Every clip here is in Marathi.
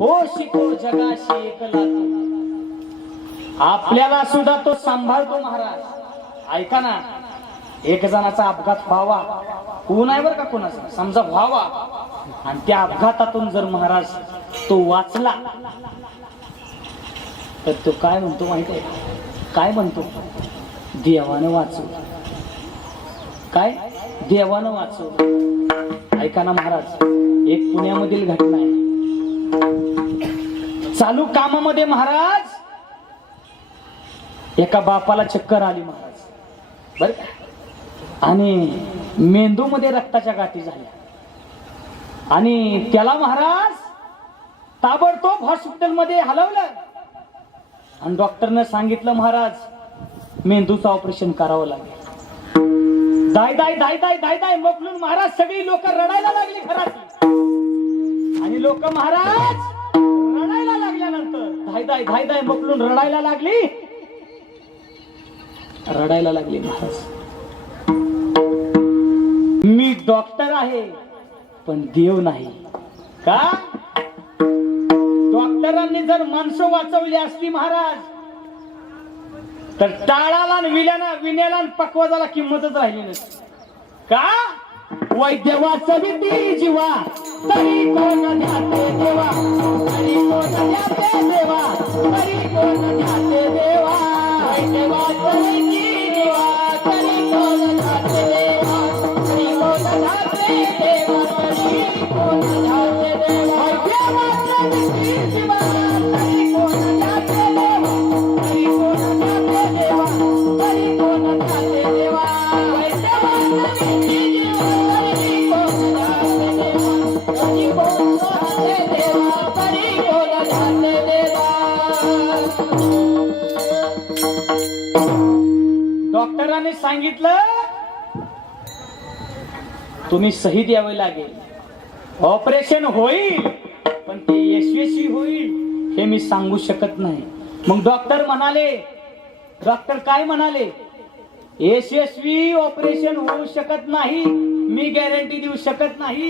हो शिको जगाशी एकला तू. आपल्याला सुद्धा तो सांभाळतो महाराज. ऐका ना, एक जणाचा अपघात व्हावा, होऊ नाही बरं का कोणाचा, समजा व्हावा, आणि त्या अपघातातून जर महाराज तो वाचला तर तो काय म्हणतो माहिती आहे? काय म्हणतो? देवानं वाचव. काय? देवानं वाचव. ऐका ना महाराज, एक पुण्यामधील घटना आहे. चालू कामामध्ये महाराज एका बापाला चक्कर आली महाराज, बर का, आणि मेंदूमध्ये रक्ताच्या गाठी झाल्या, आणि त्याला महाराज ताबडतोब हॉस्पिटलमध्ये हलवलं, आणि डॉक्टरने सांगितलं महाराज मेंदूचं ऑपरेशन करावं लागेल. दाय दाय दाय दाय दाय दाय म्हणून महाराज सगळी लोक रडायला लागली घरात, आणि लोक महाराज रडायला लागल्यानंतर धाय दाय धाय दाय म्हणून रडायला लागली महाराज. मी डॉक्टर आहे पण देव नाही का? डॉक्टरांनी जर माणसं वाचवली असती महाराज तर टाळाला विण्याला आणि पक्वाजाला किंमतच राहिली नसती का? वैद्य वाचविती जीवा तरी कोण ध्याते देवा, तरी कोण ध्याते देवा, तरी कोण ध्याते देवा. वैद्य वाचविती जीवा तरी कोण ध्याते देवा, तरी कोण ध्याते देवा, तरी कोण ध्याते देवा. वैद्य वाचविती जीवा तरी कोण ध्याते देवा, तरी कोण ध्याते देवा, तरी कोण ध्याते देवा. वैद्य वाचविती डॉक्टरांनी सांगितलं तुम्ही सही द्यावे लागेल, ऑपरेशन होईल पण ते यशस्वी होईल हे मी सांगू शकत नाही. मग डॉक्टर काय म्हणाले? यशस्वी ऑपरेशन होऊ शकत नाही, मी गॅरंटी देऊ शकत नाही.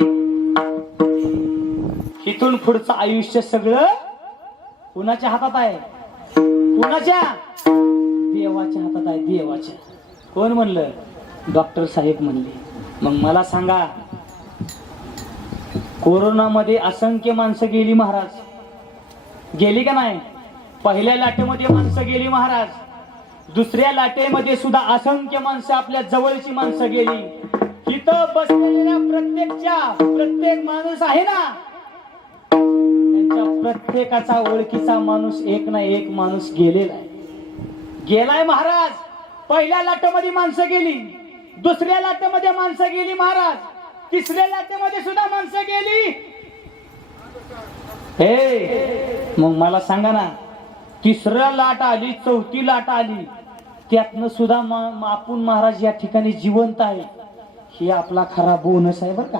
इथून पुढचं आयुष्य सगळं कुणाच्या हातात आहे? कुणाच्या? देवाच्या हातात आहे, देवाच्या. कोण म्हणलं? डॉक्टर साहेब म्हणले. मग मला सांगा, कोरोनामध्ये असंख्य माणसं गेली महाराज, गेली का नाही? पहिल्या लाटेमध्ये माणसं गेली महाराज, दुसऱ्या लाटेमध्ये सुद्धा असंख्य माणसं, आपल्या जवळची माणसं गेली. इथं बसलेल्या प्रत्येक माणूस आहे ना, त्यांच्या प्रत्येकाचा ओळखीचा माणूस एक ना एक माणूस गेलाय महाराज. पहिल्या लाटेमध्ये माणसं गेली, दुसऱ्या लाटेमध्ये माणसं गेली महाराज, तिसऱ्या लाटेमध्ये सुद्धा माणसं गेली. हे मग मला सांगा ना, तिसऱ्या लाट आली, चौथी लाट आली, त्यातनं सुद्धा आपण महाराज या ठिकाणी जिवंत आहे, हे आपला खरा बोनस आहे बर का.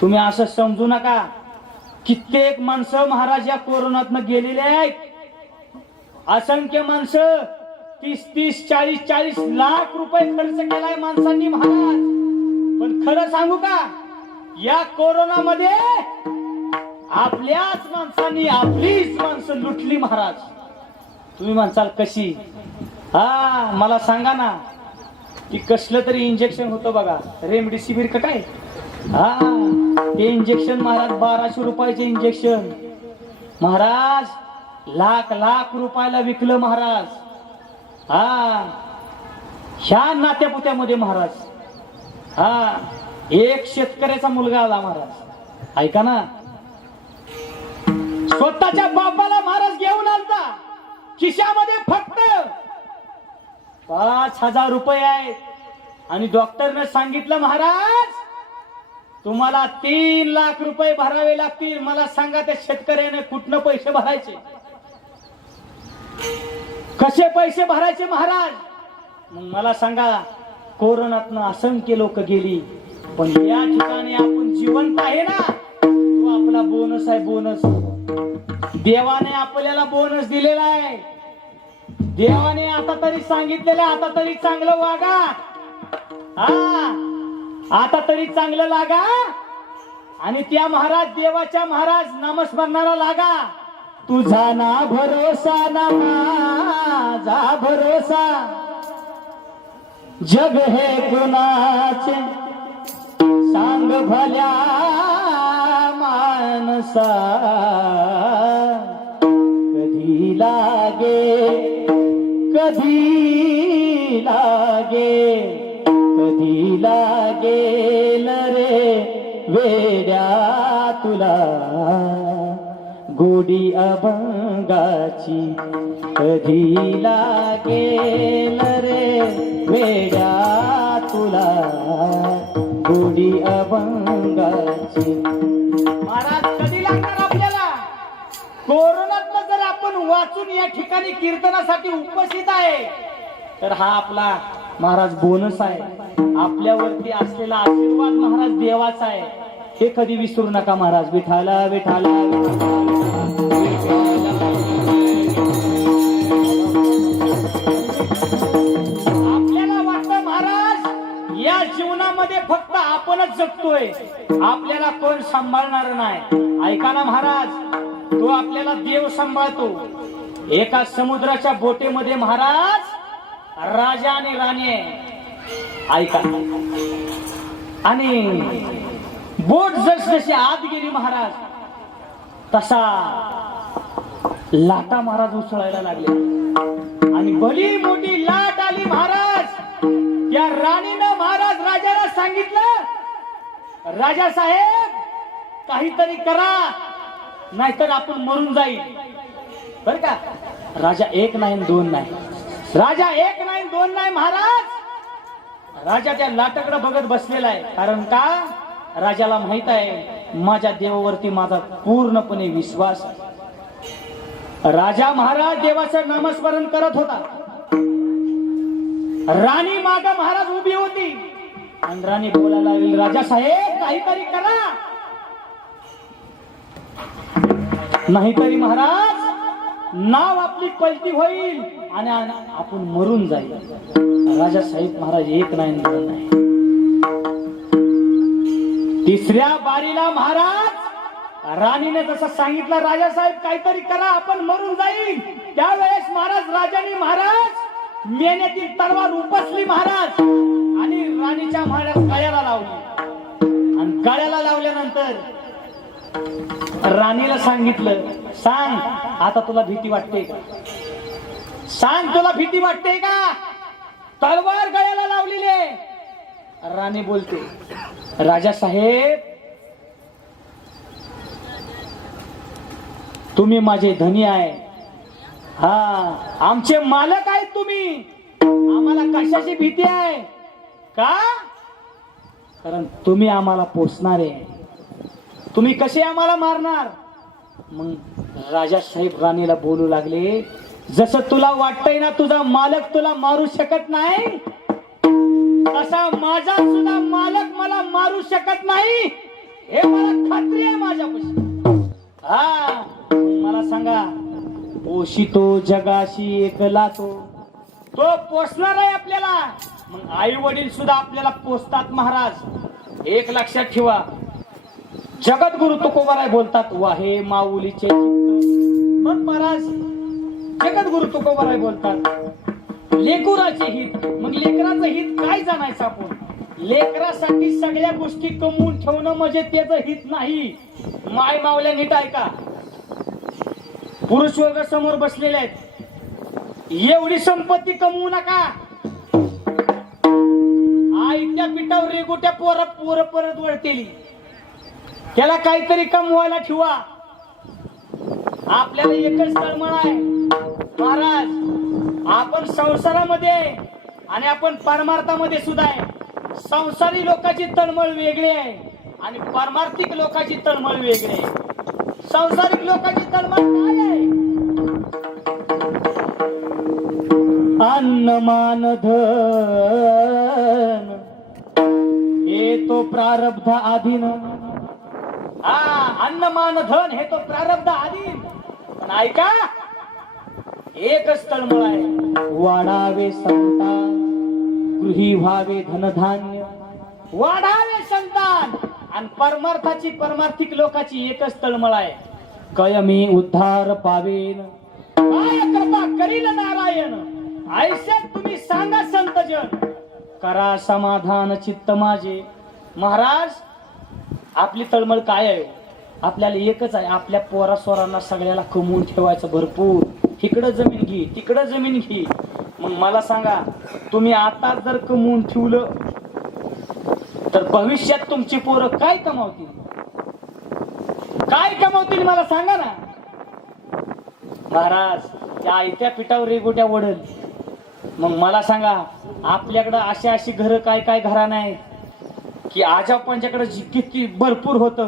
तुम्ही असं समजू नका. कित्येक माणसं महाराज या कोरोनातनं गेलेले आहेत, असंख्य माणसं, 30-30, 40-40 लाख रुपये खर्च केलाय माणसांनी महाराज. पण खरं सांगू का, या कोरोनामध्ये आपल्याच माणसांनी आपलीच माणसं लुटली महाराज. तुम्ही म्हणसाल कशी? हा मला सांगा ना, की कसलं तरी इंजेक्शन होतं बघा, रेमडेसिवीर का काय, हा ते इंजेक्शन महाराज 1200 रुपयाचे इंजेक्शन महाराज लाख लाख रुपयाला विकलं महाराज. हा ह्या नात्यापुत्यामध्ये महाराज, हा एक शेतकऱ्याचा मुलगा आला महाराज, ऐका ना, स्वतःच्या बापाला महाराज घेऊन आलता, खिशामध्ये फक्त 5000 रुपये आहेत, आणि डॉक्टरने सांगितलं महाराज तुम्हाला 3 लाख रुपये भरावे लागतील. मला सांगा त्या शेतकऱ्याने कुठनं पैसे भरायचे? कसे पैसे भरायचे महाराज? मग मला सांगा, कोरोनातनं असंख्य लोक गेली, पण या ठिकाणी आपण जिवंत आहे ना, तो आपला बोनस आहे, बोनस. देवाने आपल्याला बोनस दिलेला आहे. देवाने आता तरी सांगितलेलं, आता तरी चांगलं वागा, हा आता तरी चांगलं लागा, आणि त्या महाराज देवाच्या महाराज नामस्मरणाला लागा. तुझा ना भरोसा ना माझा भरोसा, जग हे कुणाचे सांग भल्या मानसा. कधी लागे कधी लागे कधी लागेल रे वेड्या तुला गोडी अभंगाची. कधी लागेल रे वेड्या तुला गोडी अभंगाची. महाराज कधी लागणार आपल्याला? कोरोनातनं जर आपण वाचून या ठिकाणी कीर्तनासाठी उपस्थित आहे तर हा आपला महाराज बोनस आहे. आपल्यावरती असलेला आशीर्वाद महाराज देवाचा आहे, हे कधी विसरू नका महाराज. विठाला विठाला आपल्याला वाटतं महाराज या जीवनामध्ये फक्त आपणच जगतोय, आपल्याला कोण सांभाळणार नाही. ऐका ना महाराज, तो आपल्याला देव सांभाळतो. एका समुद्राच्या बोटेमध्ये महाराज राजा आणि राणी आहे. ऐका, आणि बोट जशी आत गेली महाराज तसा लाटा महाराज उसळायला लागल्या आणि भली मोठी लाट आली महाराज. या राणीनं महाराज राजाला सांगितलं, राजा साहेब काहीतरी करा नाहीतर आपण मरून जाईल. बर का? राजा एक नाही दोन नाही, राजा एक नाही दोन नाही महाराज. राजा त्या लाटाकडे बघत बसलेला आहे. कारण का? राजाला माहित आहे माझ्या देवावरती माझा पूर्णपणे विश्वास आहे. राजा महाराज देवाचं नामस्मरण करत होता. राणी माग महाराज उभी होती आणि राणी बोलायला लागली, राजा साहेब काहीतरी करा नाहीतरी महाराज नाव आपली पलटी होईल आणि आपण मरून जाईल. राजा साहेब महाराज एक नाही दोन नाही. तिसऱ्या बारीला महाराज राणीने जसं सांगितलं, राजा साहेब काहीतरी करा आपण मरून जाईल. त्यावेळेस महाराज राजाने महाराज मेण्यातील तलवार उपसली महाराज आणि राणीच्या महाराज गळ्याला लावली. आणि गळ्याला लावल्यानंतर राणीला सांगितलं, सांग आता तुला भीती वाटते का? सांग तुला भीती वाटते का? तलवार गळ्याला लावलेली आहे. राणी बोलते, राजा साहेब तुम्ही माझे धनी आहे. हा, आमचे मालक आहेत तुम्ही. आम्हाला कशाची भीती आहे का? कारण तुम्ही आम्हाला पोसणारे. तुम्ही कसे आम्हाला मारणार? मग राजा साहेब राणीला बोलू लागले, जसं तुला वाटतंय ना तुझा मालक तुला मारू शकत नाही, तसा माझा सुद्धा मालक मला मारू शकत नाही, हे मला खात्री आहे माझ्यापाशी. हा, मला सांगा, पोशितो जगाशी एकला तो पोसणार आहे आपल्याला. मग आई वडील सुद्धा आपल्याला पोसतात महाराज. एक लक्षात ठेवा, जगद्गुरु तुकोबाराय बोलतात, वाहे माऊलीचे चित्त. मग महाराज जगद्गुरु तुकोबाराय बोलतात, लेकराचे हित. मग लेकराचं हित काय जाणायचं आपण? लेकरासाठी सगळ्या गोष्टी कमवून ठेवणं म्हणजे त्याचं हित नाही. माय मावल्या नीट ऐका, पुरुष वर्ग समोर बसलेले आहेत, एवढी संपत्ती कमवू नका. आईच्या पिठावर रेगोट्या पोर परत वळतेली. त्याला काहीतरी कमवायला ठेवा. आपल्याला एकच तळमळ आहे महाराज, आपण संसारामध्ये आणि आपण परमार्थामध्ये सुद्धा आहे. संसारी लोकांची तळमळ वेगळी आहे आणि परमार्थिक लोकांची तळमळ वेगळी आहे. संसारिक लोकांची तळमळ काय आहे? अन्न मान धन हे तो प्रारब्ध आधीन. हा, अन्न मान धन हे तो प्रारब्ध आधीन. पण ऐका, एकच तळमळ आहे, वाढावे संतान, गृही व्हावे धनधान्य. वाढावे संतान, आणि परमार्थाची परमार्थिक लोकाची एकच तळमळ आहे, कयमी उद्धार पावेन काय कृपा करील नारायण. ऐसे तुम्ही सांगा संतजन, करा समाधान चित्त माझे. महाराज आपली तळमळ काय आहे? आपल्याला एकच आहे, आपल्या पोरा सोरांना सगळ्याला कमवून ठेवायचं भरपूर. इकडं जमीन घे तिकडं जमीन घे. मग मला सांगा, तुम्ही आता जर कमवून ठेवलं तर भविष्यात तुमची पोरं काय कमावतील? काय कमावतील मला सांगा ना. महाराज त्या आयत्या पिठावर रेगोट्या वडल. मग मला सांगा, आपल्याकडं अशी घर काय काय घरा नाही की आजापांच्याकडे किती भरपूर होत,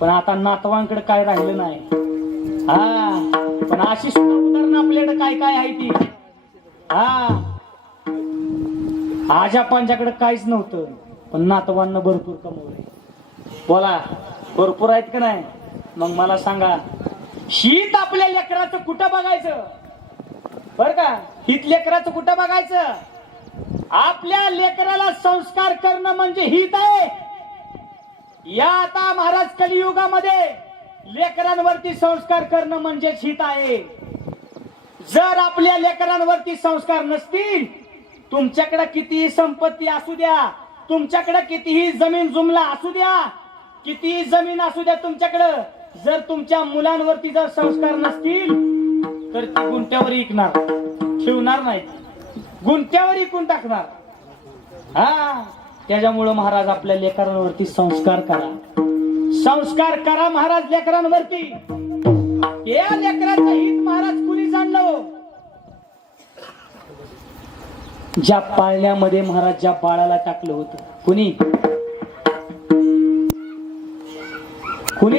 पण आता नातवांकडे काय राहिलं नाही. हा पण अशी सुद्धा उदाहरणं आपल्याकडे काय काय आहे ती. हा आजापांच्याकडे काहीच नव्हतं, पण नातवांना भरपूर कमवले. बोला भरपूर आहेत का नाही? मग मला सांगा, हीत आपल्या लेकराचं कुठं बघायचं? बर का, हित लेकराचं कुठं बघायचं? आपल्या लेकराला संस्कार करणं म्हणजे हित आहे. या आता महाराज कलियुगामध्ये लेकरांवरती संस्कार करणं म्हणजेच हित आहे. जर आपल्या लेकरांवरती संस्कार नसतील, तुमच्याकडे कितीही संपत्ती असू द्या, तुमच्याकडे कितीही जमीन जुमला असू द्या, कितीही जमीन असू द्या तुमच्याकडं, जर तुमच्या मुलांवरती जर संस्कार नसतील तर ती गुंट्यावर विकणार, ठेवणार नाही, गुंट्यावर विकून टाकणार. हा त्याच्यामुळं महाराज आपल्या लेकरांवरती संस्कार करा, संस्कार करा महाराज लेकरांवरती. या लेकराचं हित महाराज कुणी जाणलं? ज्या पाळण्यामध्ये महाराज ज्या बाळाला टाकलं होतं, कुणी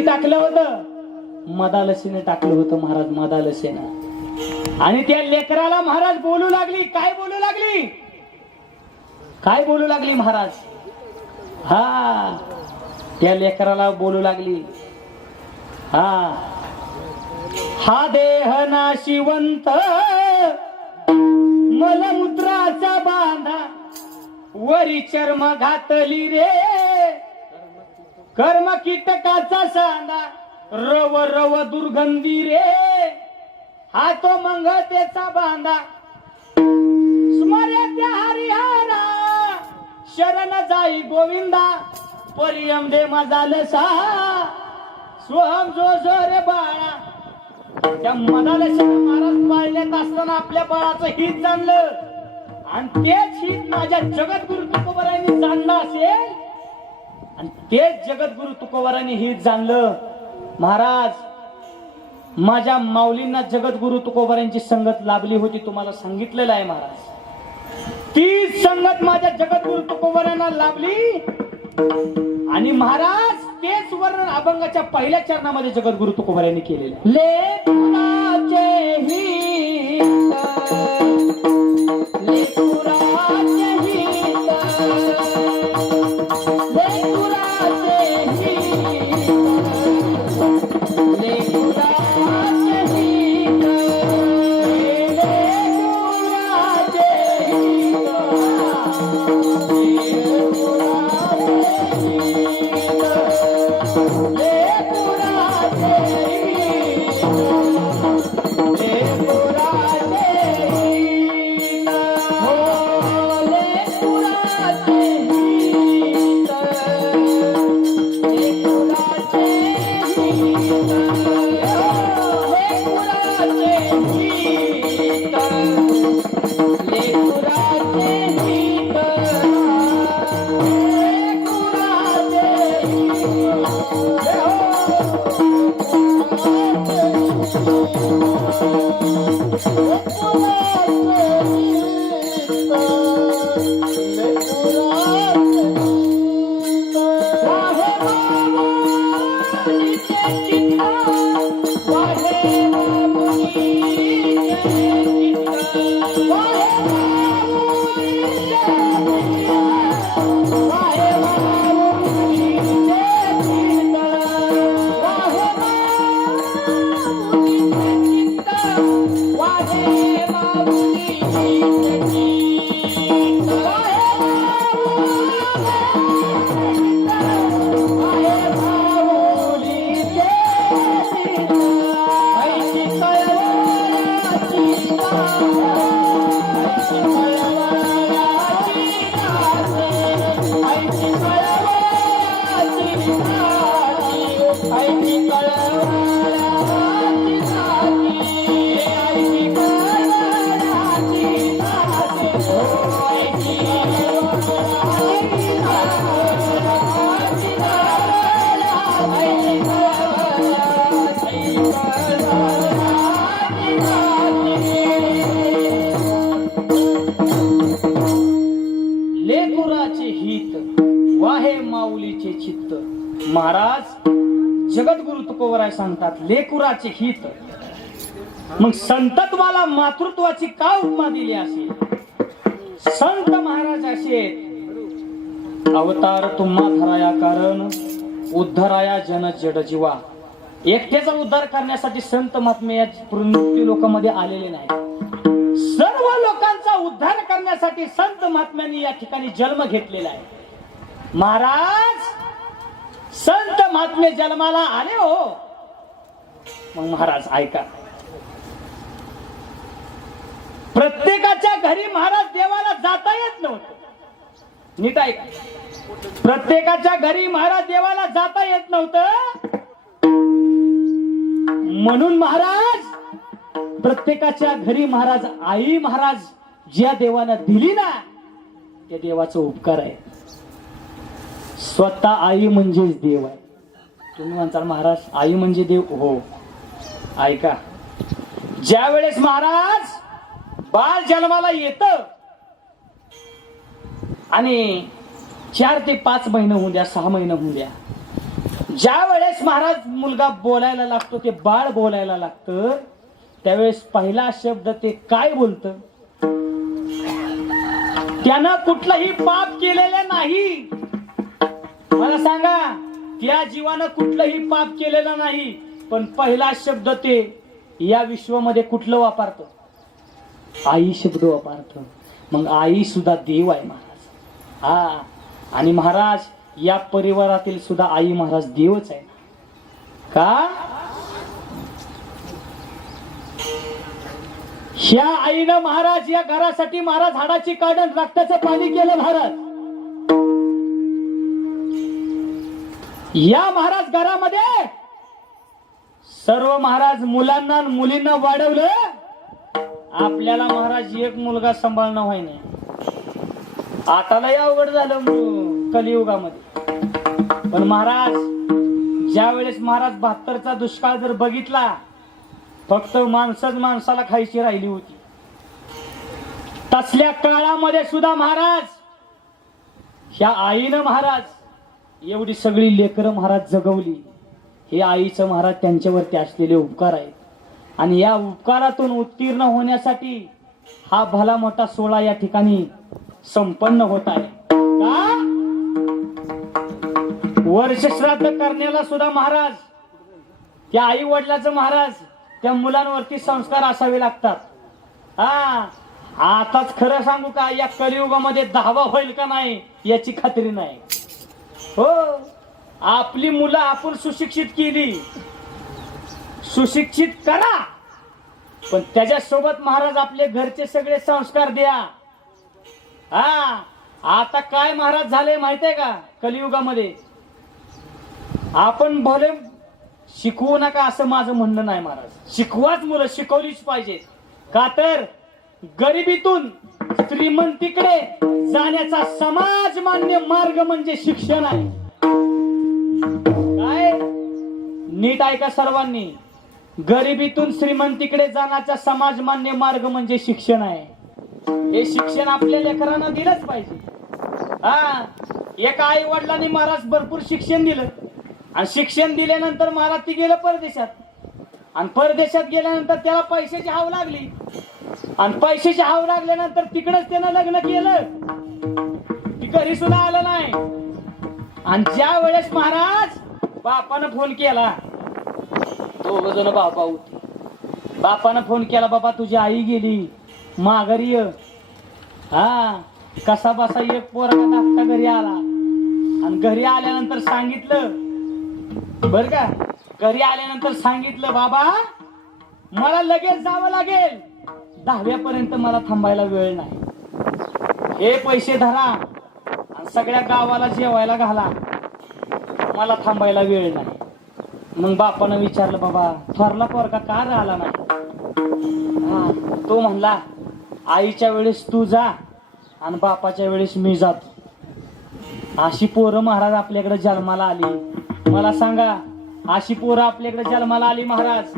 टाकलं होतं? मदालसीने टाकलं होतं महाराज, मदालसीने. आणि त्या लेकराला महाराज बोलू लागली. काय बोलू लागली? काय बोलू लागली महाराज? हा त्या लेकराला बोलू लागली, हा देह नाशिवंत मलमूत्राचा बांधा, वरी चर्म घातली रे कर्म कीटकाचा सांदा, रव रव दुर्गंधी रे हा तो मंगळतेचा बांधा. स्मरे त्या हरिहरा शरण जाई गोविंदा, परियम दे माझा लसा सोहम जो जो रे बाळा. त्या मनाला महाराज पाळण्यात असताना आपल्या बाळाचं हित जाणलं, आणि तेच हित माझ्या जगद्गुरु तुकोबारायांनी जाणलं असेल, आणि तेच जगद्गुरु तुकोबारायांनी हित जाणलं. महाराज माझ्या माऊलींना जगद्गुरु तुकोबारायांची संगत लाभली होती, तुम्हाला सांगितलेलं आहे महाराज. ती संगत माझ्या जगद्गुरु तुकोबारायांना लाभली, आणि महाराज तेच वर्णन अभंगाच्या पहिल्या चरणामध्ये जगद्गुरु तुकोबारायांनी केलेलं. लेकुराचे हित, लेकुराचे हित, लेकुराचे हित, लेकुराचे हित, लेकुराचे शिवाय सांगतात लेकुराचे हित. मग संतत्वाला मातृत्वाची का उपमा दिली असेल? संत महाराज असे अवतार तुम्हा धराया कारण उद्धराया जन जड जीवा. एकट्याचा उद्धार करण्यासाठी संत महात्मे या मृत्यू लोकांमध्ये आलेले नाही. सर्व लोकांचा उद्धार करण्यासाठी संत महात्म्यांनी या ठिकाणी जन्म घेतलेला आहे. महाराज संत महात्मे जन्माला आले हो. मग महाराज ऐका, प्रत्येकाच्या घरी महाराज देवाला जाता येत नव्हतं. नीट ऐका, प्रत्येकाच्या घरी महाराज देवाला जाता येत नव्हतं. म्हणून महाराज प्रत्येकाच्या घरी महाराज आई महाराज ज्या देवानं दिली ना त्या देवाचा उपकार आहे. स्वतः आई म्हणजेच देव आहे. तुम्ही म्हणताल महाराज आई म्हणजे देव. हो ऐका, ज्या वेळेस महाराज बाळ जन्माला येत आणि 4 ते 5 महिने होऊ द्या, 6 महिने होऊ द्या, ज्या वेळेस महाराज मुलगा बोलायला लागतो, ते बाळ बोलायला लागतं, त्यावेळेस पहिला शब्द ते काय बोलतं? त्यानं कुठलंही पाप केलेले नाही. मला सांगा, त्या जीवानं कुठलंही पाप केलेलं नाही, पण पहिला शब्द ते या विश्वामध्ये कुठलं वापरतो? आई शब्द वापरतो. मग आई सुद्धा देव आहे महाराज. हा, आणि महाराज या परिवारातील सुद्धा आई महाराज देवच आहे का? ह्या आईनं महाराज या घरासाठी महाराज हाडाची काढून रक्ताचं पाणी केलं महाराज. या महाराज घरामध्ये सर्व महाराज मुलांना आणि मुलींना वाढवलं. आपल्याला महाराज एक मुलगा सांभाळणं व्हाय नाही. आता लय अवघड झालं कलियुगामध्ये. पण महाराज ज्या वेळेस महाराज 72चा दुष्काळ जर बघितला, फक्त माणसंच माणसाला खायची राहिली होती. तसल्या काळामध्ये सुद्धा महाराज ह्या आईनं महाराज एवढी सगळी लेकरं महाराज जगवली. हे आईचं महाराज त्यांच्यावरती असलेले उपकार आहेत. आणि या उपकारातून उत्तीर्ण होण्यासाठी हा भला मोठा सोहळा या ठिकाणी संपन्न होत आहे का? वर्ष श्राद्ध करण्याला सुद्धा महाराज त्या आई वडिलाचं महाराज त्या मुलांवरती संस्कार असावे लागतात. हा, आताच खरं सांगू का, या कलियुगामध्ये 10वा होईल का नाही याची खात्री नाही. हो, आपली मुलं आपण सुशिक्षित केली, सुशिक्षित करा, पण त्याच्यासोबत महाराज आपले घरचे सगळे संस्कार द्या. हा, आता काय महाराज झाले माहितीये का कलियुगामध्ये? आपण भले शिकवू नका असं माझं म्हणणं नाही महाराज. शिकवाच, मुलं शिकवलीच पाहिजे. का तर गरिबीतून श्रीमंतीकडे जाण्याचा समाज मान्य मार्ग म्हणजे शिक्षण आहे. काय? नीट ऐका सर्वांनी. गरिबीतून श्रीमंतीकडे जाण्याचा समाज मान्य मार्ग म्हणजे शिक्षण आहे. हे शिक्षण आपल्या लेकरांना दिलंच पाहिजे. हा, एका आई वडिलांनी महाराज भरपूर शिक्षण दिलं आणि शिक्षण दिल्यानंतर महाराज ती गेलं परदेशात. आणि परदेशात गेल्यानंतर त्याला पैशाची हाव लागली आणि पैशाची हाव लागल्यानंतर तिकडच त्यानं लग्न केलं. ती घरी सुद्धा आलं नाही. आणि ज्या वेळेस महाराज बापानं फोन केला, दोघ जण बापा होते, बापानं फोन केला, बाबा तुझी आई गेली, माघारी ये. हा, कसा बसा एक पोरगा धाकटा घरी आला आणि घरी आल्यानंतर सांगितलं, बर का, घरी आल्यानंतर सांगितलं, बाबा मला लगेच जावं लागेल, 10व्या पर्यंत मला थांबायला वेळ नाही. हे पैसे धरा आणि सगळ्या गावाला जेवायला घाला, मला थांबायला वेळ नाही. मग बापानं विचारलं, बाबा थोरला पोरगा का राहिला नाही? हा, तो म्हणला, आईच्या वेळेस तू जा आणि बापाच्या वेळेस मी जातो. अशी पोरं महाराज आपल्याकडे जन्माला आली. मला सांगा, अशी पोरं आपल्याकडे जन्माला आली महाराज.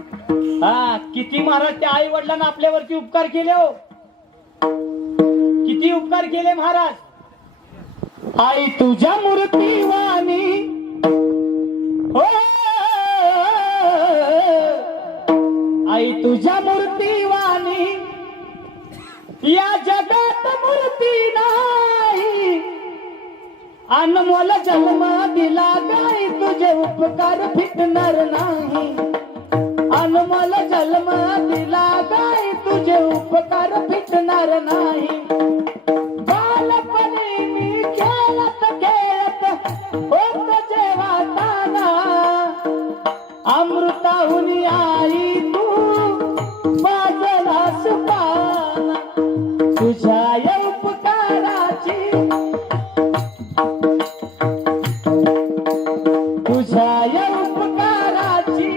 हा, किती महाराज त्या आई वडिलांना आपल्यावरती उपकार केले हो, किती उपकार केले महाराज. आई तुझ्या मूर्ती वाणी हो आई तुझ्या मूर्तीवाणी या जगात मूर्ती नाही, अनमोल जन्म दिला गाई तुझे उपकार फिटणार नाही, अनमोल जन्म दिला गाई तुझे उपकार फिटणार नाही. बालपणी मी खेळत खेळत होत जेव्हा ताना, अमृताहून आई तू माझला सुपाना, तुझ्या या उपकाराची तुझ्या या उपकाराची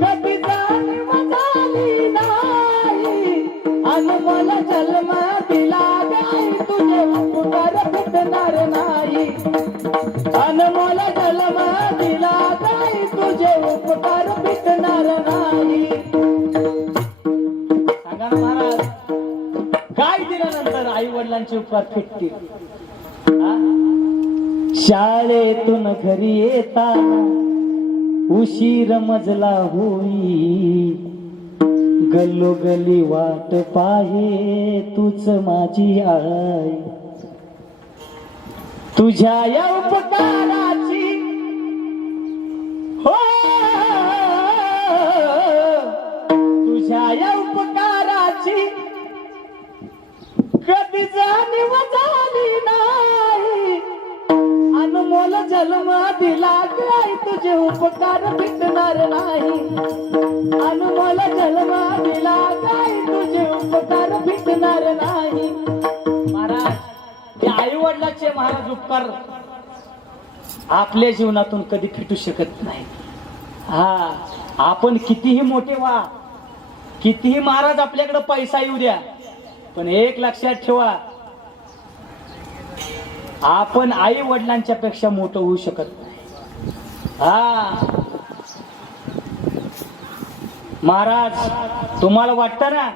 कधी जाणीव झाली नाही, अनमोल जन्म दिला गाई तुझे उपकार फिटणार नाही, अनमोल जन्म दिला गाई तुझे उपकार फिटणार नाही. सांगा ना महाराज, काय दिल्यानंतर आई वडिलांचे उपकार फिटतील? शाळेतून घरी येताना उशीर मजला होई, गल्लोगल्ली वाट पाहे तूच माझी आई, तुझ्या या उपकाराची हो, तुझ्या या उपकाराची कधी जाणीव झाली नाही, अनमोल जन्म दिला गाई तुझे उपकार फिटणार नाही, अनमोल जन्म दिला गाई तुझे उपकार फिटणार नाही. महाराज, ते आई वडिलाचे महाराज उपकार आपल्या जीवनातून कधी फिटू शकत नाही. हा, आपण कितीही मोठे व्हा, कितीही महाराज आपल्याकडे पैसा येऊ द्या, पण एक लक्षात ठेवा, आपण आई वडिलांच्या पेक्षा मोठं होऊ शकत नाही. हा महाराज, तुम्हाला वाटतं ना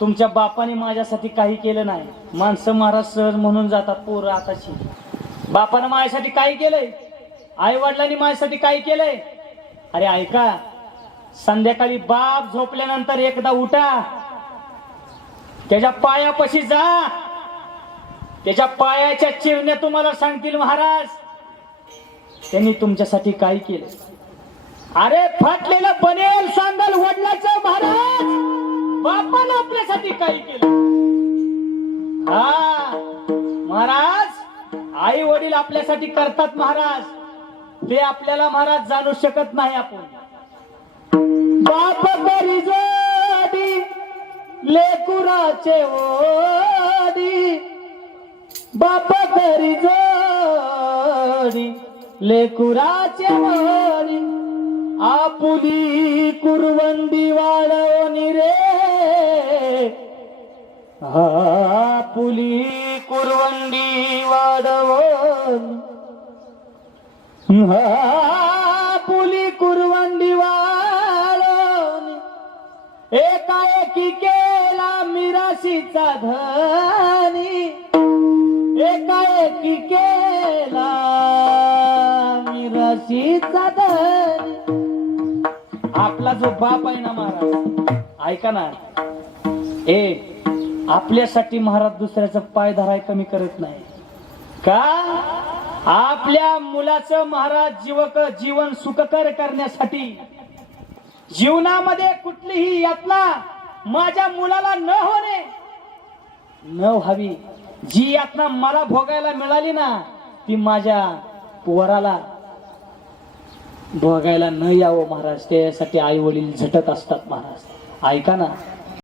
तुमच्या बापाने माझ्यासाठी काही केलं नाही? माणसं महाराज सहज म्हणून जातात पोरं आताची. बापानं माझ्यासाठी काही केलंय? आई वडिलांनी माझ्यासाठी काही केलंय? अरे ऐका, संध्याकाळी बाप झोपल्यानंतर एकदा उठा, त्याच्या पायापाशी जा, त्याच्या पायाच्या चिरण्या तुम्हाला सांगतील महाराज त्यांनी तुमच्यासाठी काय केलं. अरे फाटलेलं बनेल सांगाल वडिलाचं महाराज, बापानं आपल्यासाठी काय केलं. हा महाराज, आई वडील आपल्यासाठी करतात महाराज, ते आपल्याला महाराज जाणू शकत नाही. आपण बाप करी जोडी लेकुराचे ओडी, बाप करी जोडी लेकुराचे ओडी, आपुली कुरवंडी वाळवणी रे, आपुली कुरवंडी वाढवणी, आपुली कुरवंडी वाळवणी, एकाएकी केला मिराशीचा धनी, एकाएकी केला मिराशीचा धनी. आपला जो बाप आहे ना महाराज, ऐका ना, आपल्यासाठी महाराज दुसऱ्याचं पाय धराय कमी करत नाही का? आपल्या मुलाचं महाराज जीवन सुखकर करण्यासाठी, जीवनामध्ये कुठलीही यातना माझ्या मुलाला न व्हावी, जी यातना मला भोगायला मिळाली ना ती माझ्या पोराला भोगायला न यावं महाराज, त्यासाठी आई वडील झटत असतात महाराज. ऐका ना,